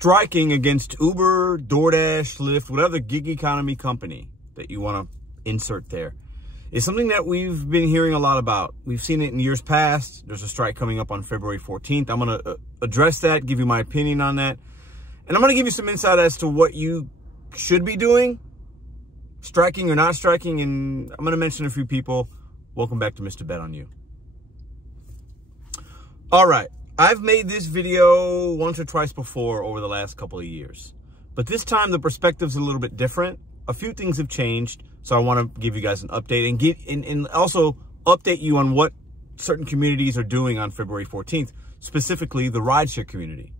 striking against Uber, DoorDash, Lyft, whatever gig economy company that you want to insert there, is something that we've been hearing a lot about. We've seen it in years past. There's a strike coming up on February 14th. I'm going to address that, give you my opinion on that. And I'm going to give you some insight as to what you should be doing, striking or not striking. And I'm going to mention a few people. Welcome back to Mr. Bet on You. All right. I've made this video once or twice before over the last couple of years, but this time the perspective's a little bit different. A few things have changed, so I want to give you guys an update and also update you on what certain communities are doing on February 14th, specifically the rideshare community.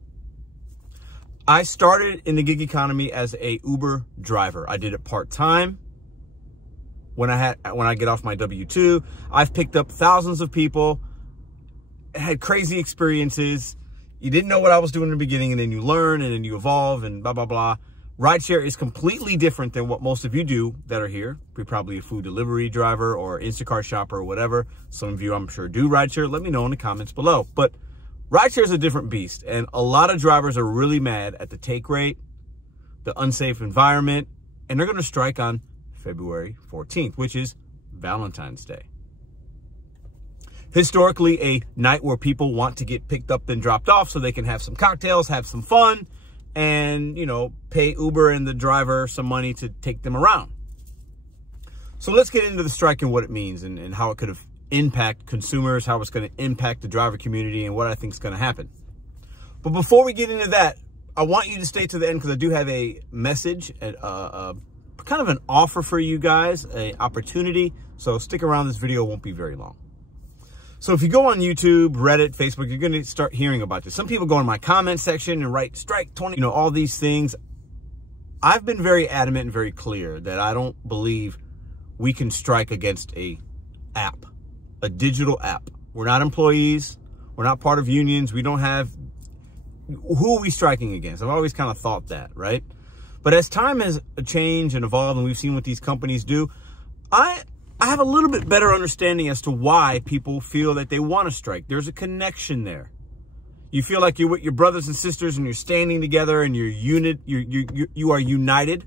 I started in the gig economy as a Uber driver. I did it part-time. When I get off my W-2, I've picked up thousands of people, had crazy experiences. You didn't know what I was doing in the beginning, and then you learn, and then you evolve, and blah, blah, blah. Rideshare is completely different than what most of you do that are here. You're probably a food delivery driver or Instacart shopper or whatever. Some of you, I'm sure, do rideshare. Let me know in the comments below. But rideshare is a different beast, and a lot of drivers are really mad at the take rate, the unsafe environment, and they're going to strike on February 14th, which is Valentine's Day. Historically, a night where people want to get picked up and dropped off so they can have some cocktails, have some fun, and, you know, pay Uber and the driver some money to take them around. So let's get into the strike and what it means and how it could have impact consumers, how it's going to impact the driver community, and what I think is going to happen. But before we get into that, I want you to stay to the end because I do have a message, kind of an offer for you guys, an opportunity. So stick around. This video won't be very long. So if you go on YouTube, Reddit, Facebook, you're going to start hearing about this. Some people go in my comment section and write strike 20, you know, all these things. I've been very adamant and very clear that I don't believe we can strike against a digital app. We're not employees. We're not part of unions. We don't have, who are we striking against? I've always kind of thought that, right? But as time has changed and evolved and we've seen what these companies do, I have a little bit better understanding as to why people feel that they want to strike. There's a connection there. You feel like you're with your brothers and sisters and you're standing together and you are united.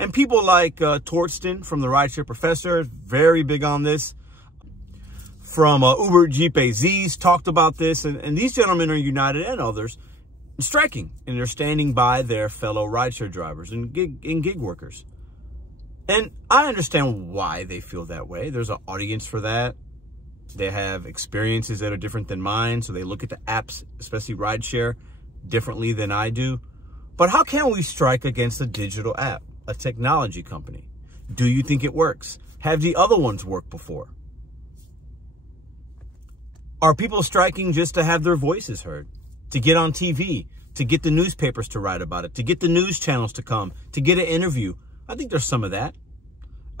And people like Torsten from the Rideshare Professor, very big on this. From Uber GPZ's talked about this. And these gentlemen are united, and others, striking. And they're standing by their fellow rideshare drivers and gig workers. And I understand why they feel that way. There's an audience for that. They have experiences that are different than mine, so they look at the apps, especially rideshare, differently than I do. But how can we strike against a digital app, a technology company? Do you think it works? Have the other ones worked before? Are people striking just to have their voices heard, to get on TV, to get the newspapers to write about it, to get the news channels to come, to get an interview? I think there's some of that.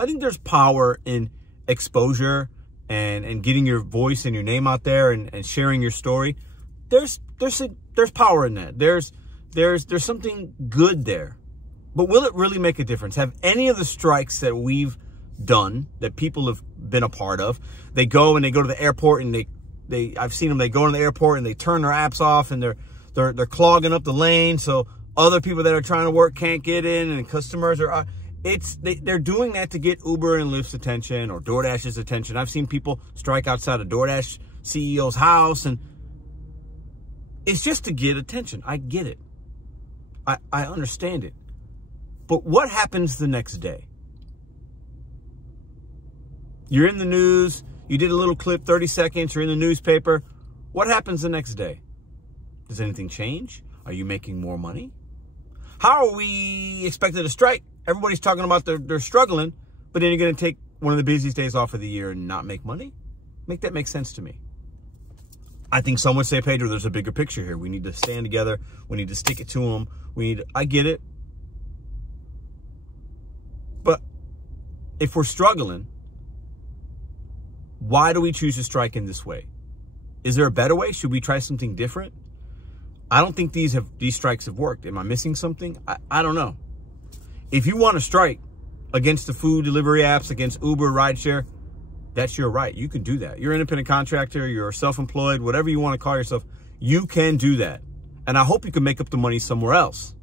I think there's power in exposure and getting your voice and your name out there and sharing your story. There's power in that. There's something good there. But will it really make a difference? Have any of the strikes that we've done, that people have been a part of, they go to the airport and I've seen them, they go to the airport and they turn their apps off and they're clogging up the lane so other people that are trying to work can't get in, and customers are, they're doing that to get Uber and Lyft's attention or DoorDash's attention. I've seen people strike outside of DoorDash CEO's house, and it's just to get attention. I get it. I understand it. But what happens the next day? You're in the news, you did a little clip, 30 seconds, you're in the newspaper. What happens the next day? Does anything change? Are you making more money? How are we expected to strike? Everybody's talking about they're struggling, but then you're going to take one of the busiest days off of the year and not make money? Make that make sense to me. I think some would say, Pedro, there's a bigger picture here. We need to stand together. We need to stick it to them. I get it. But if we're struggling, why do we choose to strike in this way? Is there a better way? Should we try something different? I don't think these strikes have worked. Am I missing something? I don't know. If you want to strike against the food delivery apps, against Uber, rideshare, that's your right. You can do that. You're an independent contractor, you're self-employed, whatever you want to call yourself, you can do that. And I hope you can make up the money somewhere else.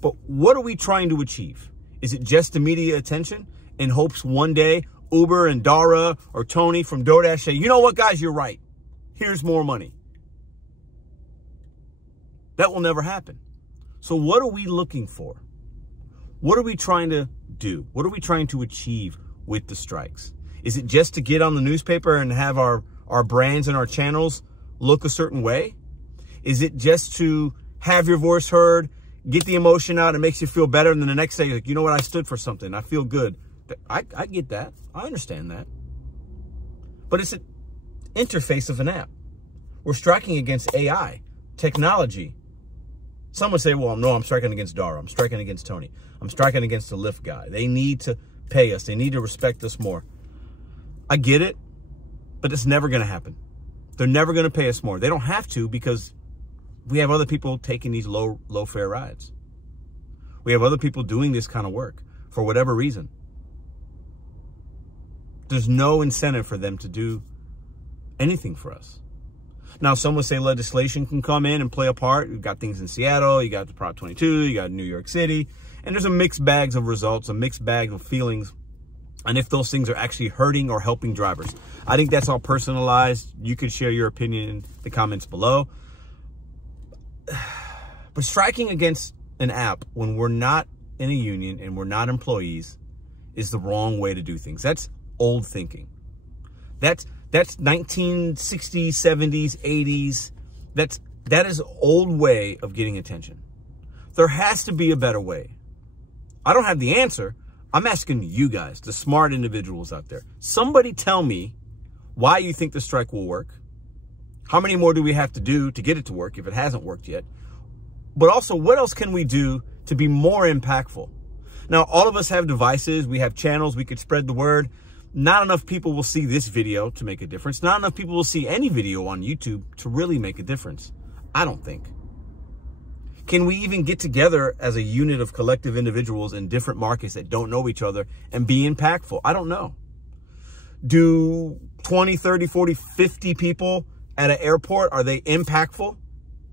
But what are we trying to achieve? Is it just the media attention in hopes one day Uber and Dara or Tony from DoorDash say, you know what, guys, you're right. Here's more money. That will never happen. So what are we looking for? What are we trying to do? What are we trying to achieve with the strikes? Is it just to get on the newspaper and have our brands and our channels look a certain way? Is it just to have your voice heard, get the emotion out, it makes you feel better, and then the next day, like, you know what, I stood for something, I feel good. I get that. I understand that. But it's an interface of an app. We're striking against AI, technology. Some would say, well, no, I'm striking against Dara. I'm striking against Tony. I'm striking against the Lyft guy. They need to pay us. They need to respect us more. I get it, but it's never going to happen. They're never going to pay us more. They don't have to, because we have other people taking these low fare rides. We have other people doing this kind of work for whatever reason. There's no incentive for them to do anything for us. Now, some would say legislation can come in and play a part. You've got things in Seattle, you got the Prop 22, you got New York City, and there's a mixed bag of results, a mixed bag of feelings, and if those things are actually hurting or helping drivers. I think that's all personalized. You could share your opinion in the comments below. But striking against an app when we're not in a union and we're not employees is the wrong way to do things. That's old thinking. That's 1960s, 70s, 80s. That is an old way of getting attention. There has to be a better way. I don't have the answer. I'm asking you guys, the smart individuals out there. Somebody tell me why you think the strike will work. How many more do we have to do to get it to work if it hasn't worked yet? But also, what else can we do to be more impactful? Now, all of us have devices. We have channels. We could spread the word. Not enough people will see this video to make a difference. Not enough people will see any video on YouTube to really make a difference. I don't think. Can we even get together as a unit of collective individuals in different markets that don't know each other and be impactful? I don't know. Do 20, 30, 40, 50 people at an airport, are they impactful?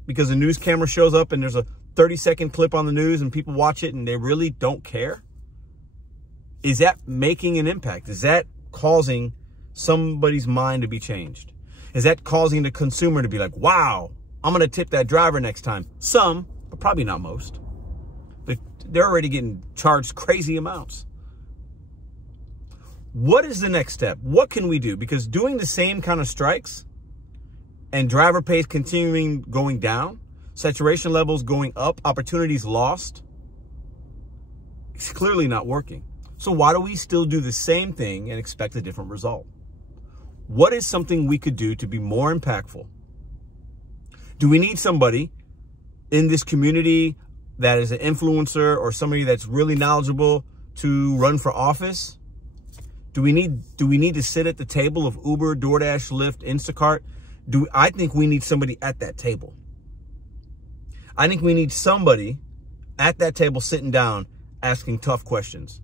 Because a news camera shows up and there's a 30-second clip on the news and people watch it and they really don't care? Is that making an impact? Is that causing somebody's mind to be changed? Is that causing the consumer to be like, wow, I'm going to tip that driver next time? Some, but probably not most. They're already getting charged crazy amounts. What is the next step? What can we do? Because doing the same kind of strikes and driver pays continuing going down, saturation levels going up, opportunities lost, it's clearly not working. So why do we still do the same thing and expect a different result? What is something we could do to be more impactful? Do we need somebody in this community that is an influencer or somebody that's really knowledgeable to run for office? Do we need to sit at the table of Uber, DoorDash, Lyft, Instacart? I think we need somebody at that table. I think we need somebody at that table sitting down asking tough questions.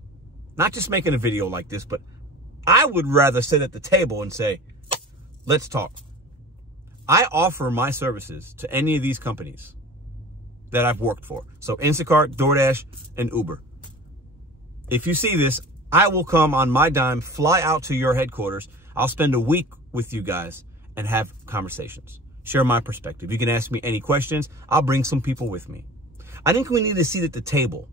Not just making a video like this, but I would rather sit at the table and say, let's talk. I offer my services to any of these companies that I've worked for. So Instacart, DoorDash, and Uber. If you see this, I will come on my dime, fly out to your headquarters. I'll spend a week with you guys and have conversations. Share my perspective. You can ask me any questions. I'll bring some people with me. I think we need a seat at the table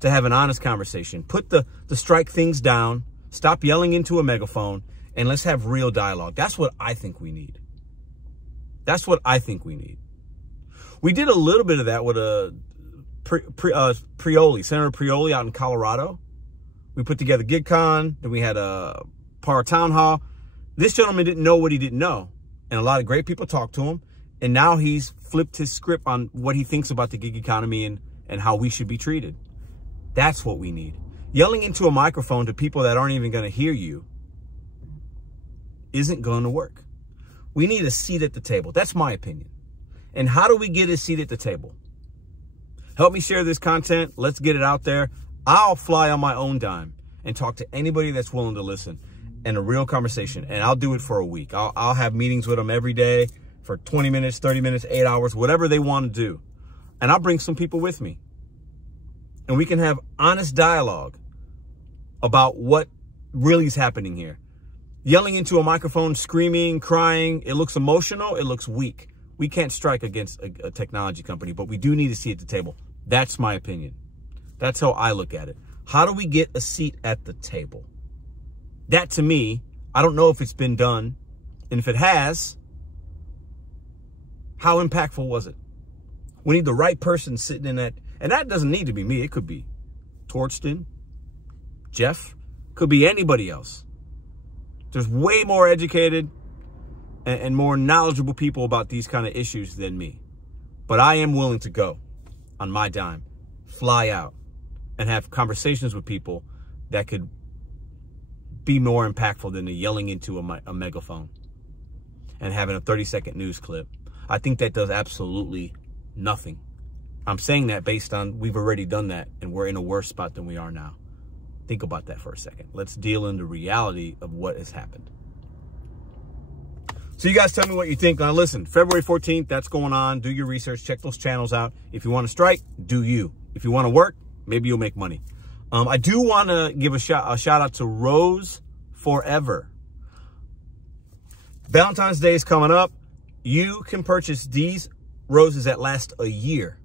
to have an honest conversation. Put the strike things down. Stop yelling into a megaphone. And let's have real dialogue. That's what I think we need. That's what I think we need. We did a little bit of that with Prioli, Senator Prioli out in Colorado. We put together GigCon, then we had a Power Town Hall. This gentleman didn't know what he didn't know. And a lot of great people talked to him. And now he's flipped his script on what he thinks about the gig economy and how we should be treated. That's what we need. Yelling into a microphone to people that aren't even going to hear you isn't going to work. We need a seat at the table. That's my opinion. And how do we get a seat at the table? Help me share this content. Let's get it out there. I'll fly on my own dime and talk to anybody that's willing to listen and a real conversation. And I'll do it for a week. I'll have meetings with them every day. for 20 minutes, 30 minutes, 8 hours, whatever they want to do. And I'll bring some people with me. And we can have honest dialogue about what really is happening here. Yelling into a microphone, screaming, crying, it looks emotional, it looks weak. We can't strike against a technology company, but we do need a seat at the table. That's my opinion. That's how I look at it. How do we get a seat at the table? That, to me, I don't know if it's been done. And if it has, how impactful was it? We need the right person sitting in that. And that doesn't need to be me. It could be Torsten, Jeff, could be anybody else. There's way more educated and more knowledgeable people about these kind of issues than me. But I am willing to go on my dime, fly out, and have conversations with people that could be more impactful than the yelling into a megaphone and having a 30-second news clip. I think that does absolutely nothing. I'm saying that based on we've already done that, and we're in a worse spot than we are now. Think about that for a second. Let's deal in the reality of what has happened. So you guys tell me what you think. Now listen, February 14th, that's going on. Do your research, check those channels out. If you want to strike, do you. If you want to work, maybe you'll make money. I do want to give a shout out to Rose Forever. Valentine's Day is coming up. You can purchase these roses that last a year.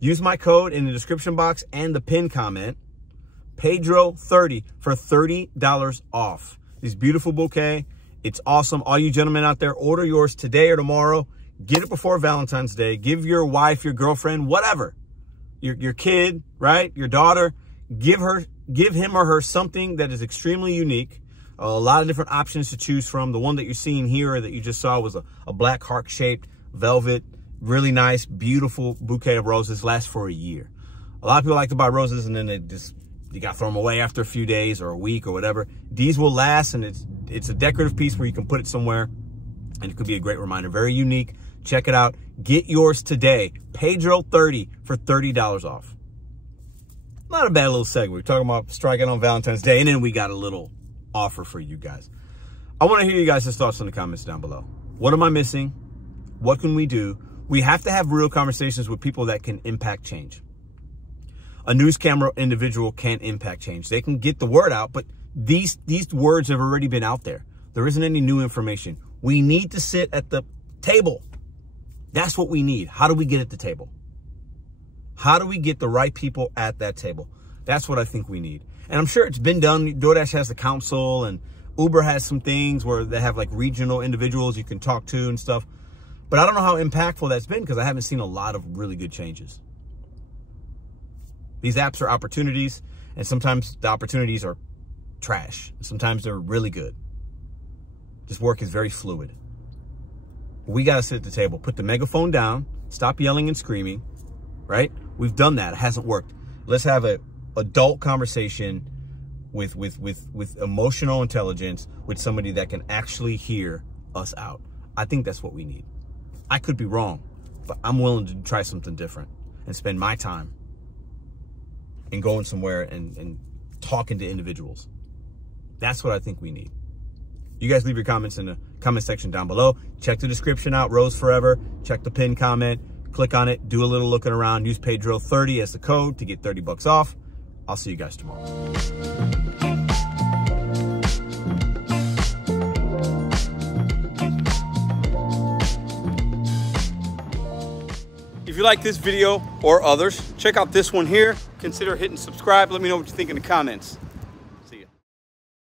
Use my code in the description box and the pinned comment, Pedro30, for $30 off. This beautiful bouquet. It's awesome. All you gentlemen out there, order yours today or tomorrow. Get it before Valentine's Day. Give your wife, your girlfriend, whatever, your kid, right? Your daughter, give him or her something that is extremely unique. A lot of different options to choose from. The one that you're seeing here or that you just saw was a black heart-shaped velvet, really nice, beautiful bouquet of roses. Lasts for a year. A lot of people like to buy roses and then you got to throw them away after a few days or a week or whatever. These will last, and it's a decorative piece where you can put it somewhere, and it could be a great reminder. Very unique. Check it out. Get yours today. Pedro30 for $30 off. Not a bad little segue. We're talking about striking on Valentine's Day, and then we got a little offer for you guys. I want to hear you guys' thoughts in the comments down below. What am I missing? What can we do? We have to have real conversations with people that can impact change. A news camera individual can't impact change. They can get the word out, but these words have already been out there. There isn't any new information. We need to sit at the table. That's what we need. How do we get at the table? How do we get the right people at that table? That's what I think we need. And I'm sure it's been done. DoorDash has a council, and Uber has some things where they have like regional individuals you can talk to and stuff. But I don't know how impactful that's been because I haven't seen a lot of really good changes. These apps are opportunities, and sometimes the opportunities are trash. Sometimes they're really good. This work is very fluid. We got to sit at the table, put the megaphone down, stop yelling and screaming, right? We've done that. It hasn't worked. Let's have an adult conversation with emotional intelligence with somebody that can actually hear us out. I think that's what we need. I could be wrong, but I'm willing to try something different and spend my time and going somewhere and talking to individuals. That's what I think we need. You guys leave your comments in the comment section down below. Check the description out, Rose Forever. Check the pinned comment. Click on it. Do a little looking around. Use Pedro30 as the code to get $30 off. I'll see you guys tomorrow. If you like this video or others, check out this one here. Consider hitting subscribe. Let me know what you think in the comments.